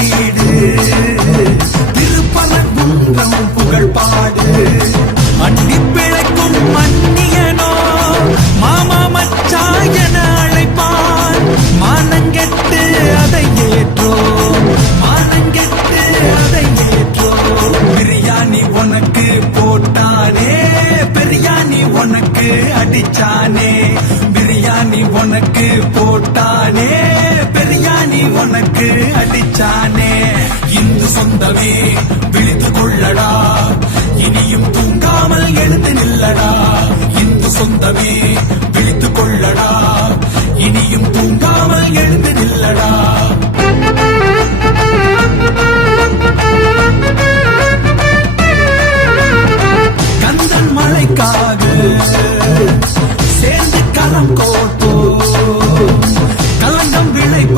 வீடு. முதல் வீடு புகழ் பாடு அண்ணி பிழைக்கும் மன்னியனோ மாமா மச்சாயன அழைப்பான் மானங்கெட்டு அதை ஏற்றோ மானங்கெட்டு அதை ஏற்றோ. பிரியாணி உனக்கு போட்டானே பிரியாணி உனக்கு அடிச்சானே. பிரியாணி உனக்கு போட்டானே பிரியாணி உனக்கு அடிச்சானே? இந்து சொந்தமே விழித்து கொள்ளடா.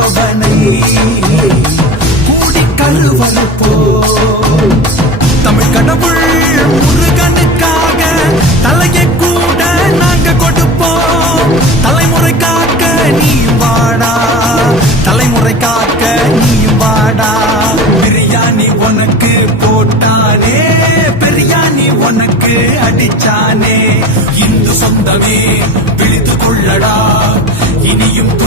கலங்கம் கூடி கூடி போ. தமிழ் கடவுள் முருகனுக்காக தலையை கூட நாங்க கொடுப்போம். தலைமுறை காக்க நீயும் வாடா. தலைமுறை காக்க நீயும் வாடா. பிரியாணி உனக்கு போட்டானே. பிரியாணி உனக்கு அடிச்சானே. இந்து சொந்தமே விழித்து கொள்ளடா. இனியும்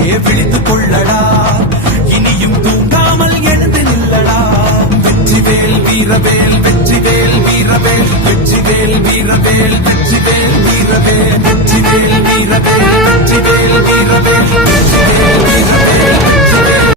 விழித்துக் கொள்ளடா இனியும் தூங்காமல் எழுந்து நில்லடா. வெற்றிவேல் வீரவேல் வெற்றிவேல் வீரவேல் வெற்றிவேல் வீரவேல் வெற்றிவேல் வீரவேல் வெற்றிவேல் வீரவேல் வெற்றிவேல் வீரவேல்.